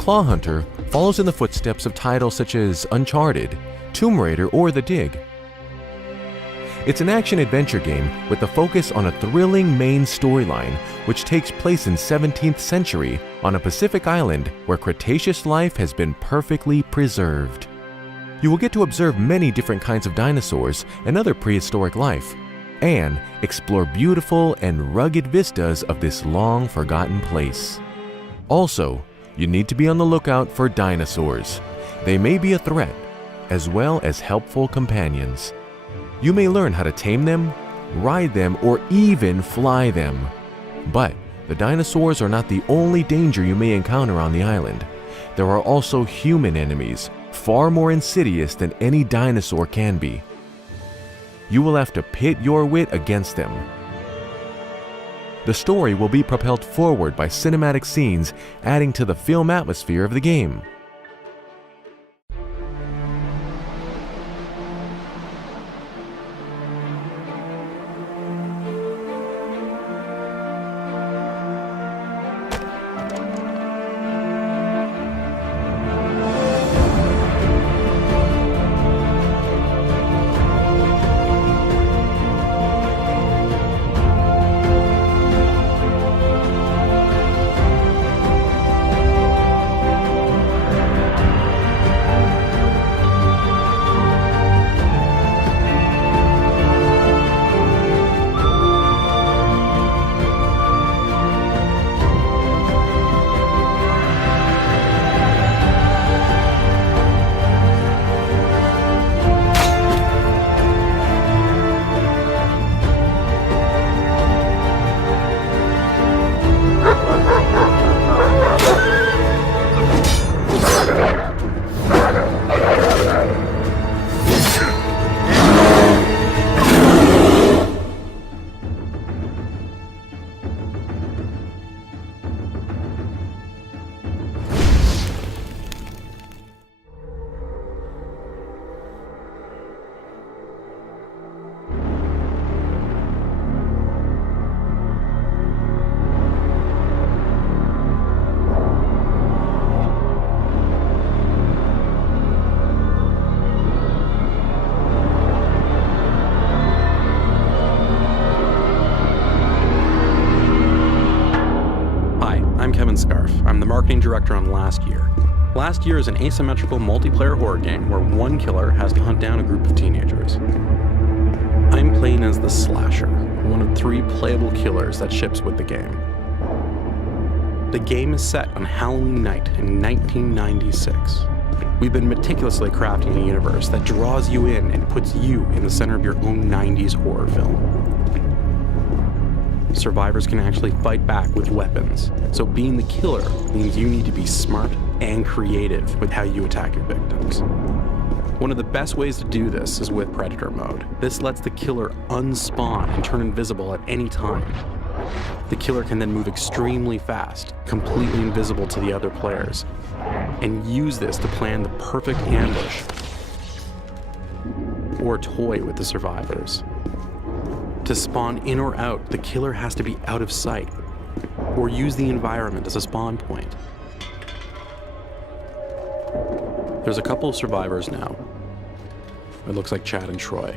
Claw Hunter follows in the footsteps of titles such as Uncharted, Tomb Raider, or The Dig. It's an action-adventure game with a focus on a thrilling main storyline which takes place in 17th century on a Pacific island where Cretaceous life has been perfectly preserved. You will get to observe many different kinds of dinosaurs and other prehistoric life, and explore beautiful and rugged vistas of this long-forgotten place. Also, you need to be on the lookout for dinosaurs. They may be a threat, as well as helpful companions. You may learn how to tame them, ride them, or even fly them. But the dinosaurs are not the only danger you may encounter on the island. There are also human enemies, far more insidious than any dinosaur can be. You will have to pit your wit against them. The story will be propelled forward by cinematic scenes, adding to the film atmosphere of the game. I'm the marketing director on Last Year. Last Year is an asymmetrical multiplayer horror game where one killer has to hunt down a group of teenagers. I'm playing as the Slasher, one of 3 playable killers that ships with the game. The game is set on Halloween night in 1996. We've been meticulously crafting a universe that draws you in and puts you in the center of your own 90s horror film. Survivors can actually fight back with weapons, so being the killer means you need to be smart and creative with how you attack your victims. One of the best ways to do this is with Predator mode. This lets the killer unspawn and turn invisible at any time. The killer can then move extremely fast, completely invisible to the other players, and use this to plan the perfect ambush or toy with the survivors. To spawn in or out, the killer has to be out of sight, or use the environment as a spawn point. There's a couple of survivors now. It looks like Chad and Troy.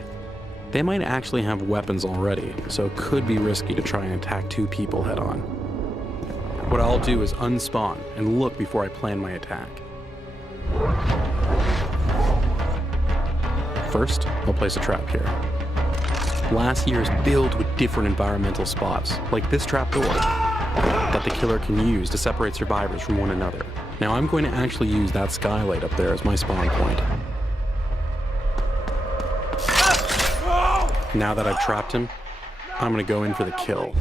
They might actually have weapons already, so it could be risky to try and attack 2 people head on. What I'll do is unspawn and look before I plan my attack. First, I'll place a trap here. Last Year is filled with different environmental spots, like this trapdoor, that the killer can use to separate survivors from one another. Now I'm going to actually use that skylight up there as my spawn point. Now that I've trapped him, I'm going to go in for the kill.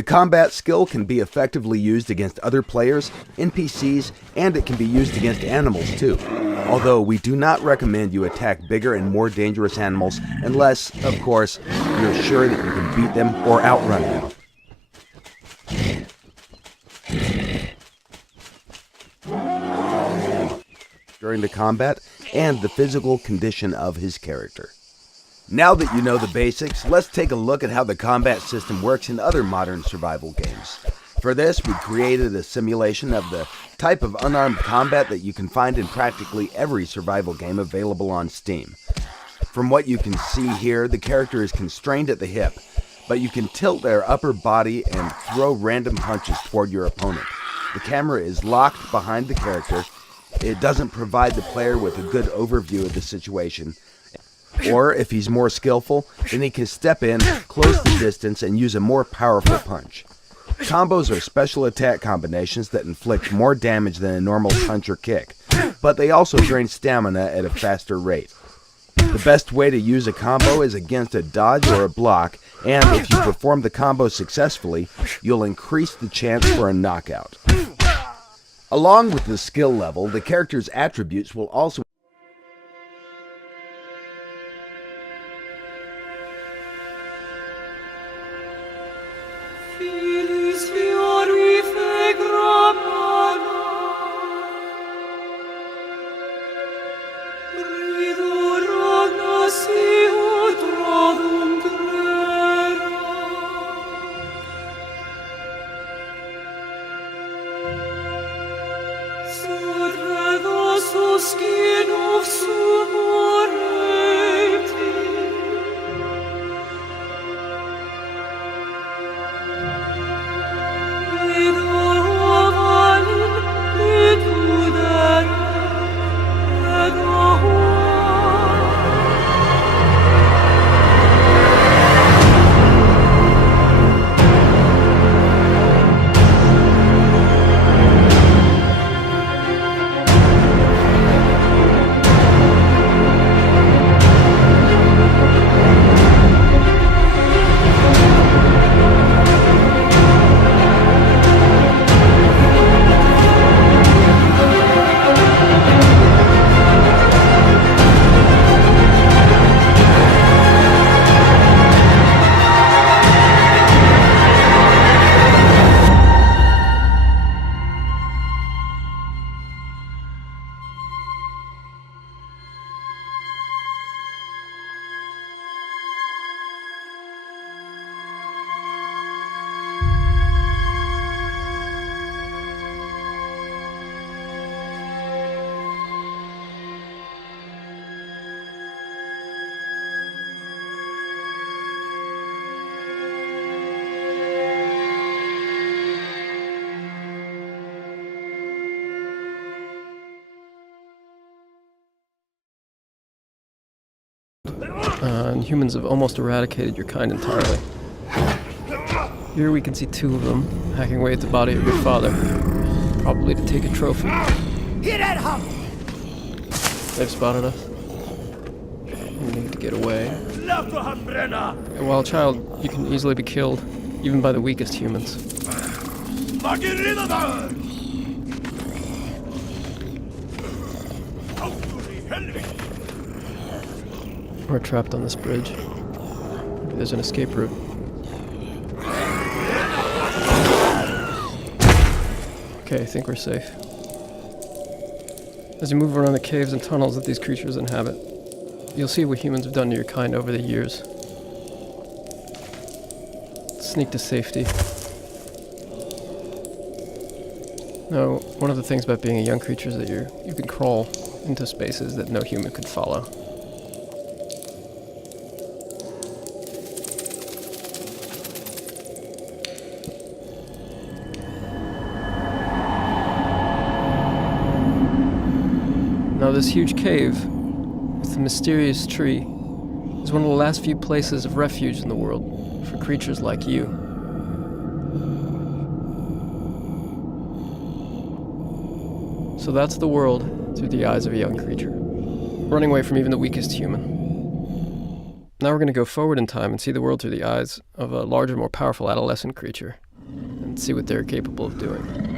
The combat skill can be effectively used against other players, NPCs, and it can be used against animals too. Although we do not recommend you attack bigger and more dangerous animals unless, of course, you're sure that you can beat them or outrun them. During the combat and the physical condition of his character. Now that you know the basics, let's take a look at how the combat system works in other modern survival games. For this, we created a simulation of the type of unarmed combat that you can find in practically every survival game available on Steam. From what you can see here, the character is constrained at the hip, but you can tilt their upper body and throw random punches toward your opponent. The camera is locked behind the character, it doesn't provide the player with a good overview of the situation. Or if he's more skillful, then he can step in, close the distance, and use a more powerful punch. Combos are special attack combinations that inflict more damage than a normal punch or kick, but they also drain stamina at a faster rate. The best way to use a combo is against a dodge or a block, and if you perform the combo successfully, you'll increase the chance for a knockout. Along with the skill level, the character's attributes will also and humans have almost eradicated your kind entirely. Here we can see two of them hacking away at the body of your father, probably to take a trophy. They've spotted us. We need to get away. And while a child, you can easily be killed, even by the weakest humans. We're trapped on this bridge. Maybe there's an escape route. Okay, I think we're safe. As you move around the caves and tunnels that these creatures inhabit, you'll see what humans have done to your kind over the years. Sneak to safety. Now, one of the things about being a young creature is that you can crawl into spaces that no human could follow. Now this huge cave, with the mysterious tree, is one of the last few places of refuge in the world for creatures like you. So that's the world through the eyes of a young creature, running away from even the weakest human. Now we're going to go forward in time and see the world through the eyes of a larger, more powerful adolescent creature, and see what they're capable of doing.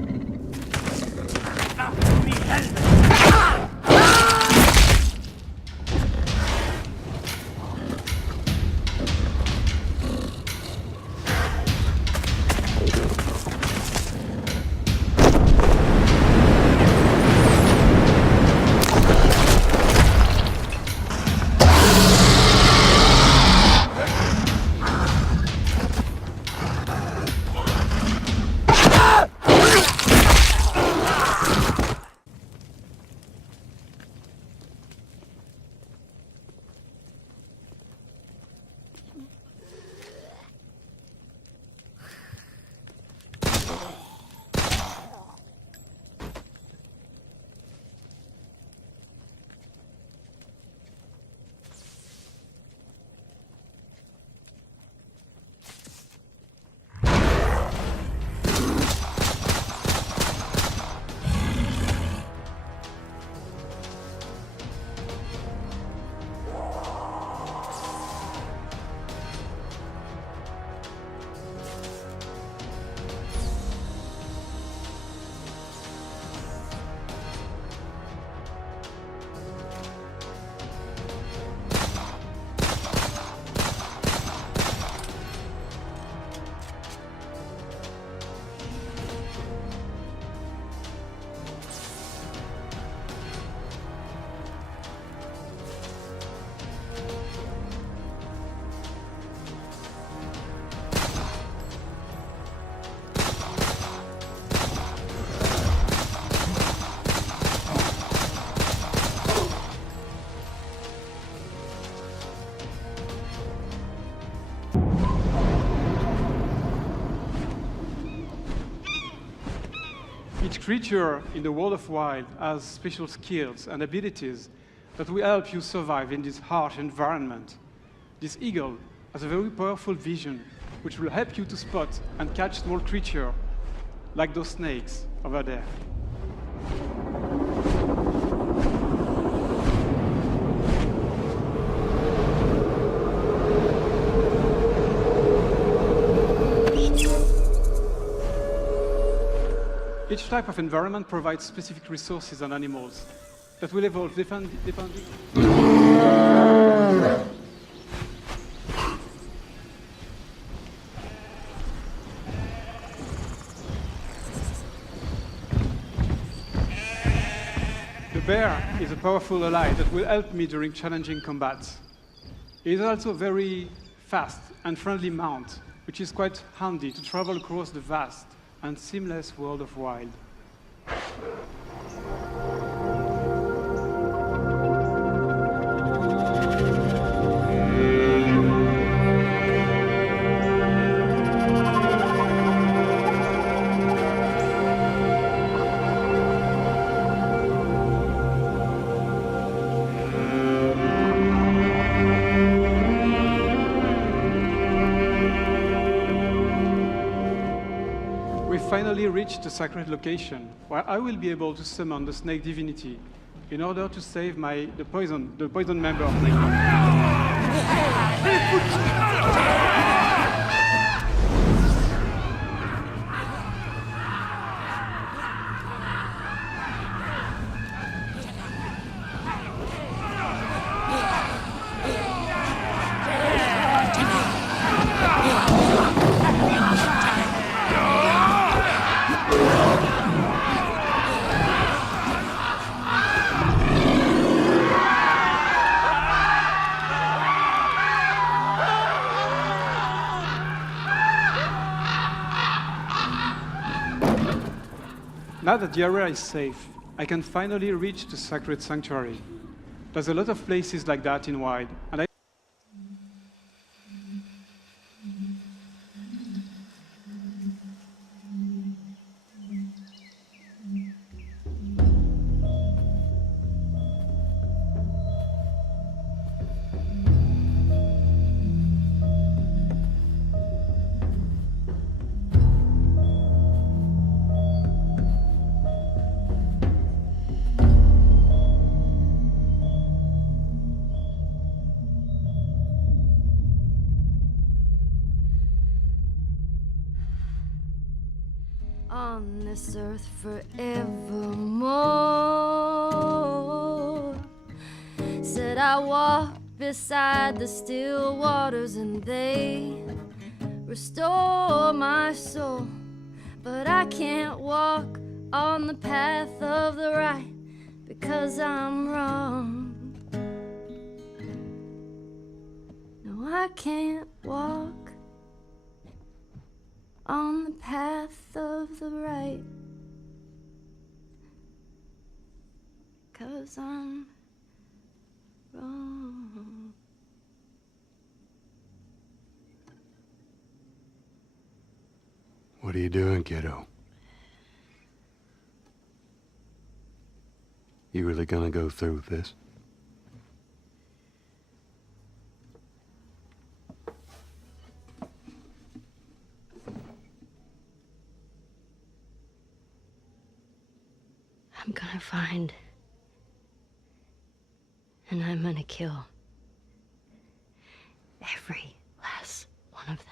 Each creature in the world of wild has special skills and abilities that will help you survive in this harsh environment. This eagle has a very powerful vision, which will help you to spot and catch small creatures, like those snakes over there. Each type of environment provides specific resources and animals that will evolve depending. The bear is a powerful ally that will help me during challenging combats. It is also a very fast and friendly mount, which is quite handy to travel across the vast and seamless world of wild. We finally reached the sacred location, where I will be able to summon the snake divinity in order to save the poison member of my group. Now that the area is safe, I can finally reach the sacred sanctuary. There's a lot of places like that in Wild, and on this earth forevermore. Said I walk beside the still waters and they restore my soul. But I can't walk on the path of the right because I'm wrong. No, I can't walk on the path of the right, 'cause I'm wrong. What are you doing, kiddo? You really gonna go through with this? I'm gonna find, and I'm gonna kill every last one of them.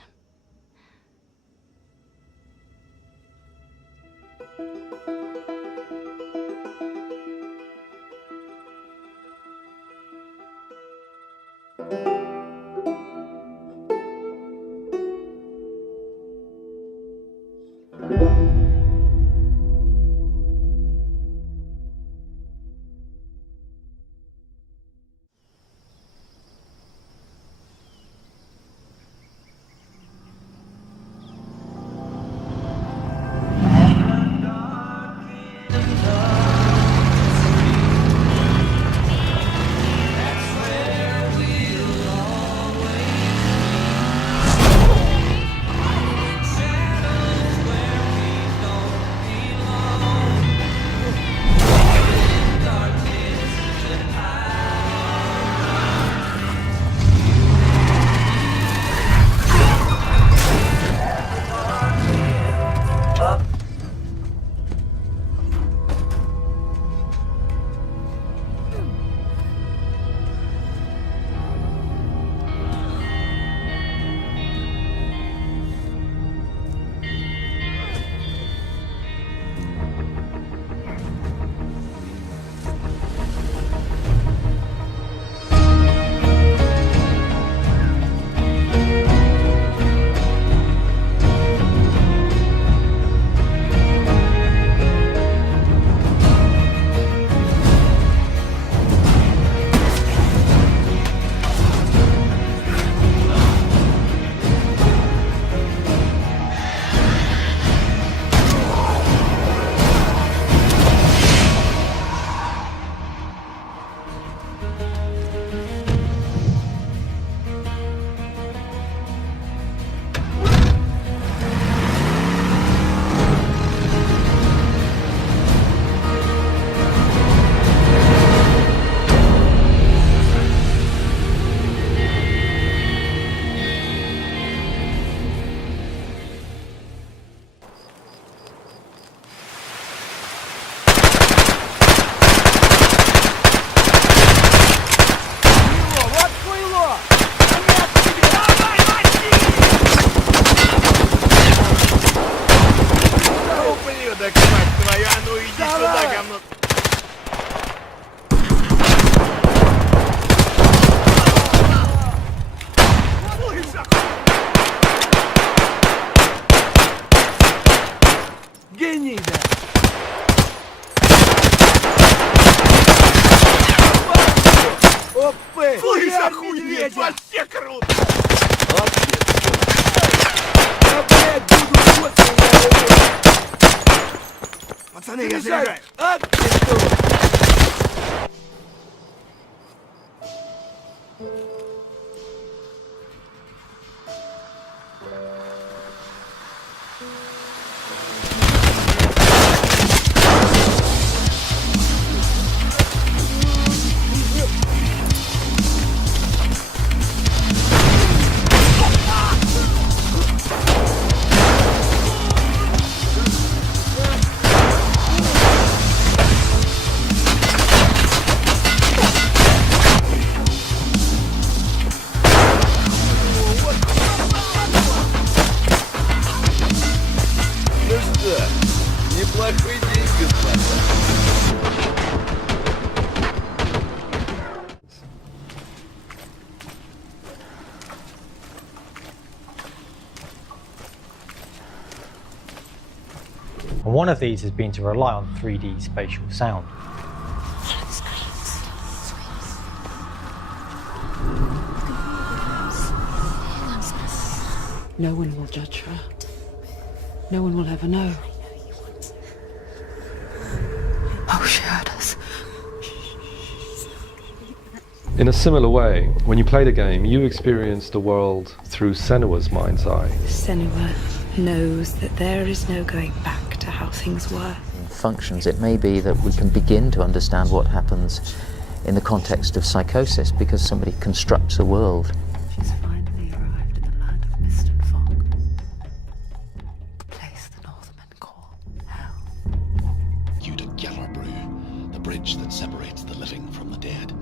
твою, а ну иди сюда, говно! Гений, да! Опы! Слышь, охуеть, вообще круто! Я, блядь, буду после Пацаны, я заряжаю! Ад, ты что? Неплохой день, господа. And one of these has been to rely on 3D spatial sound. No one will judge her. No one will ever know. Oh, she heard us. In a similar way, when you play the game, you experience the world through Senua's mind's eye. Senua knows that there is no going back to how things were. Functions, it may be that we can begin to understand what happens in the context of psychosis because somebody constructs a world. She's finally arrived in the land of mist and fog. A place the Northmen call hell. You to Gallerbrew, the bridge that separates the living from the dead.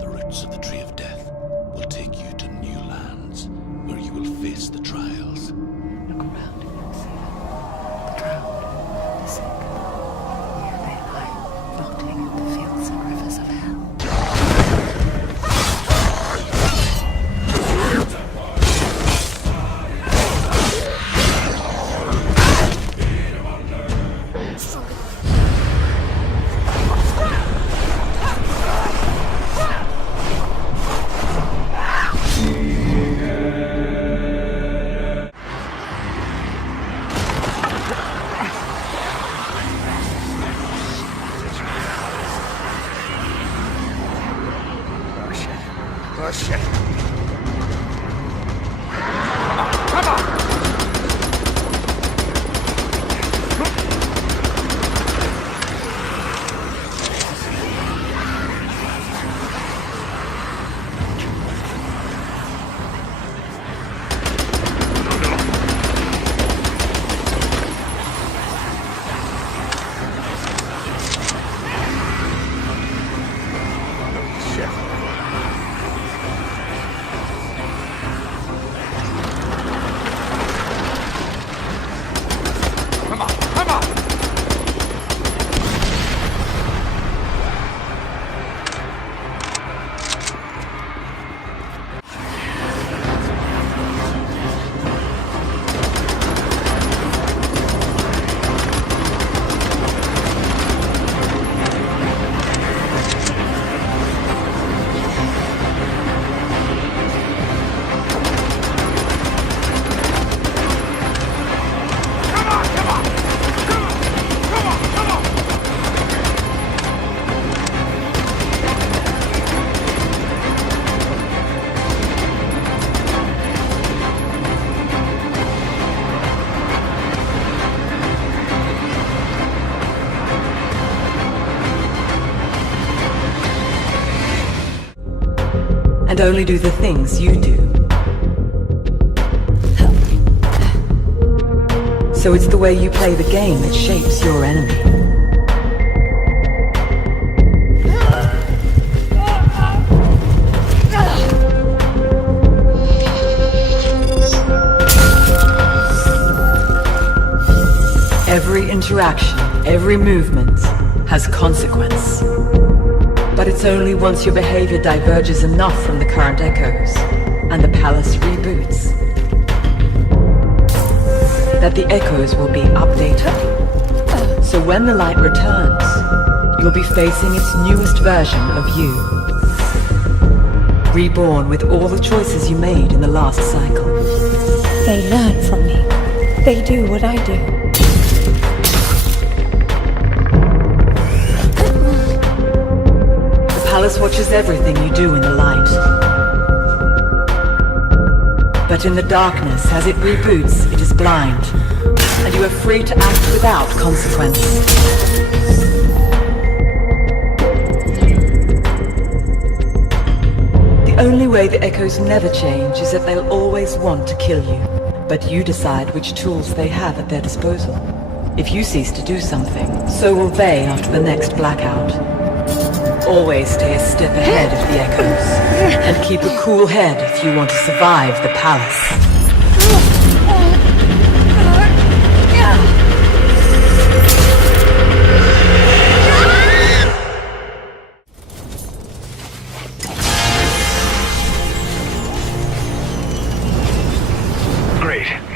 The roots of the tree of death will take you to new lands where you will face the trials. Look around and you'll see them. The drowned, the sick. Here they lie, rotting in the fields and rivers of hell. Oh shit! And only do the things you do. So it's the way you play the game that shapes your enemy. Every interaction, every movement, has consequence. But it's only once your behavior diverges enough from the current echoes, and the palace reboots, that the echoes will be updated. So when the light returns, you'll be facing its newest version of you. Reborn with all the choices you made in the last cycle. They learn from me. They do what I do. The palace watches everything you do in the light. But in the darkness, as it reboots, it is blind. And you are free to act without consequence. The only way the echoes never change is that they'll always want to kill you. But you decide which tools they have at their disposal. If you cease to do something, so will they after the next blackout. Always stay a step ahead of the echoes. And keep a cool head if you want to survive the palace.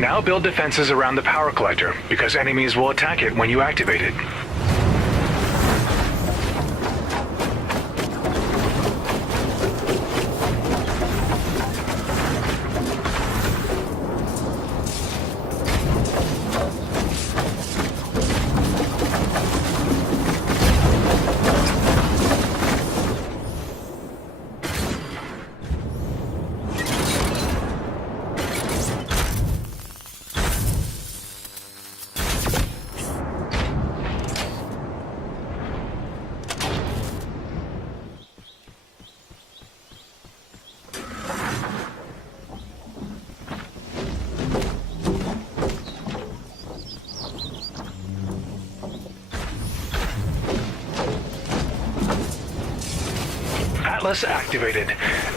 Now build defenses around the power collector, because enemies will attack it when you activate it. Atlas activated.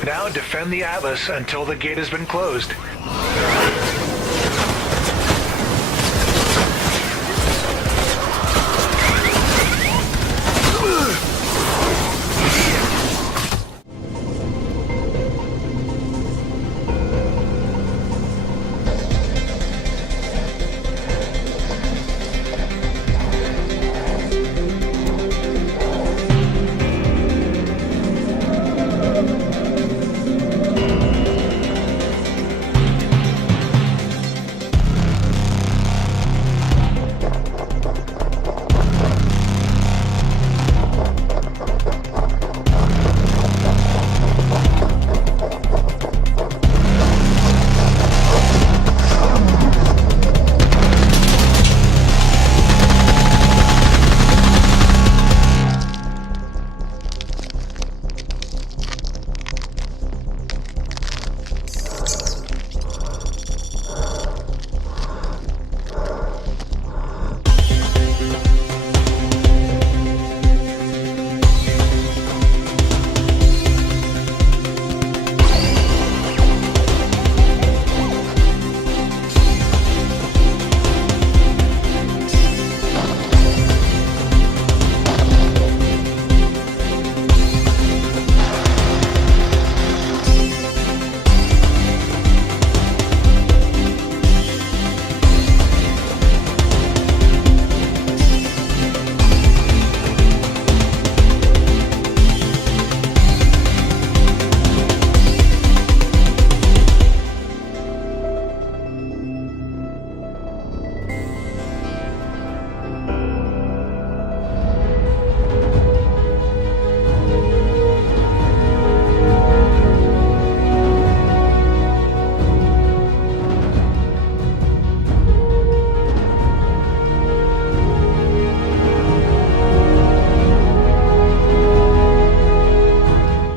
Now defend the Atlas until the gate has been closed.